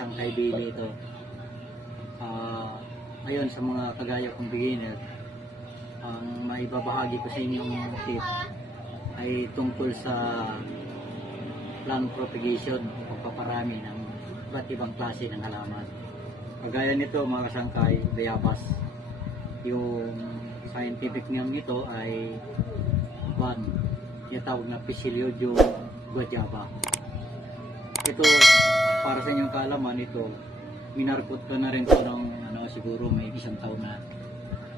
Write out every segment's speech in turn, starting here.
kasangkay daily ito. Ngayon sa mga kagaya kong beginner, ang maibabahagi ko sa inyong tip ay tungkol sa plant propagation o pagpaparami ng iba't ibang klase ng halaman. Kagaya nito mga kasangkay, bayabas. Yung scientific name nito ay tinatawag na Psilogium guajava. Ito, para sa inyong kaalaman, ito minarkot ko na rin ito ng siguro may 1 taon na.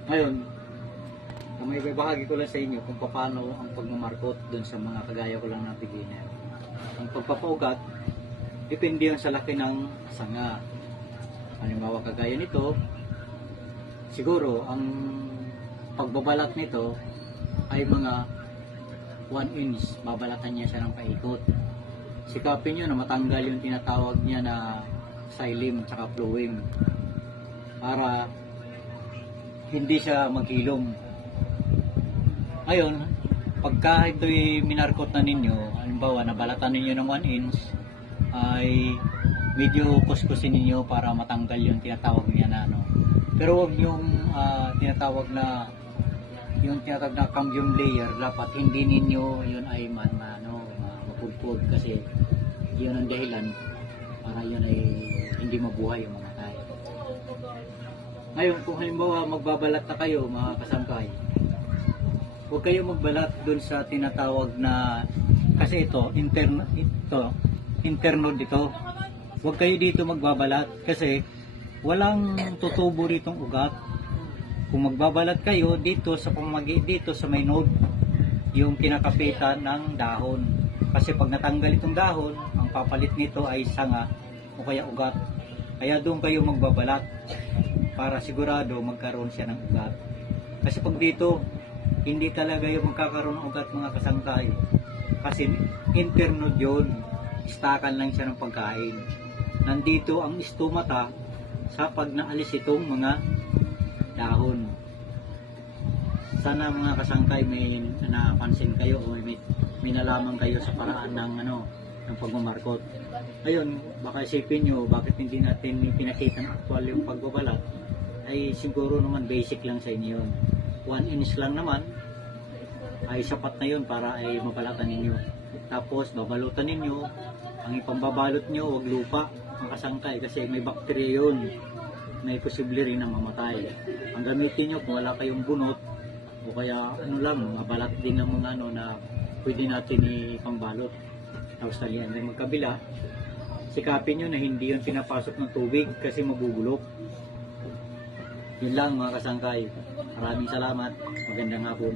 Ngayon, may ibahagi ko lang sa inyo kung paano ang pagmamarkot dun sa mga kagaya ko lang na beginner. Ang pagpapaugat, depende yan sa laki ng sanga. Halimbawa kagaya nito, siguro ang pagbabalat nito ay mga 1 inch, babalatan niya siya ng paikot. Sikapin nyo na matanggal yung tinatawag niya na xylem tsaka phloem para hindi siya maghilom. Ngayon, pagka ito'y minarkot na ninyo, halimbawa nabalatan ninyo ng 1 inch, ay medyo kuskusin ninyo para matanggal yung tinatawag niya na pero wag yung tinatawag na cambium layer, dapat hindi ninyo yun ay mapugpog kasi yun ang dahilan para yun ay hindi mabuhay o mamatay. Ngayon kung halimbawa magbabalat na kayo mga kasangkay, huwag kayo magbalat dun sa tinatawag na, kasi ito internode dito. Huwag kayo dito magbabalat kasi walang tutubo ditong ugat. Kung magbabalat kayo dito sa dito sa may node, yung kinakapitan ng dahon. Kasi pag natanggal itong dahon, ang papalit nito ay sanga o kaya ugat. Kaya doon kayo magbabalat para sigurado magkaroon siya ng ugat. Kasi pag dito, hindi talaga yung magkakaroon ng ugat mga kasangkay. Kasi internode yun, istakan lang siya ng pagkain. Nandito ang stomata sa pag naalis itong mga dahon. Sana mga kasangkay may napansin kayo o may nalaman kayo sa paraan ng pagmamarkot. Ngayon, baka isipin nyo bakit hindi natin pinakita ng actual yung pagbabalat, ay siguro naman basic lang sa inyo yun. 1 inch lang naman ay sapat na yun para ay mabalatan ninyo. Tapos babalutan ninyo, ang ipambabalot nyo wag lupa ang kasangkay kasi may bakterya yun, may posible rin na mamatay. Ang gamitin nyo kung wala kayong bunot o kaya mga balat din ng mga na pwede natin ipambalot. Tapos talian din magkabila, sikapin nyo na hindi yun pinapasok ng tubig kasi mabubulok. Yun lang mga kasangkay. Maraming salamat. Magandang hapon.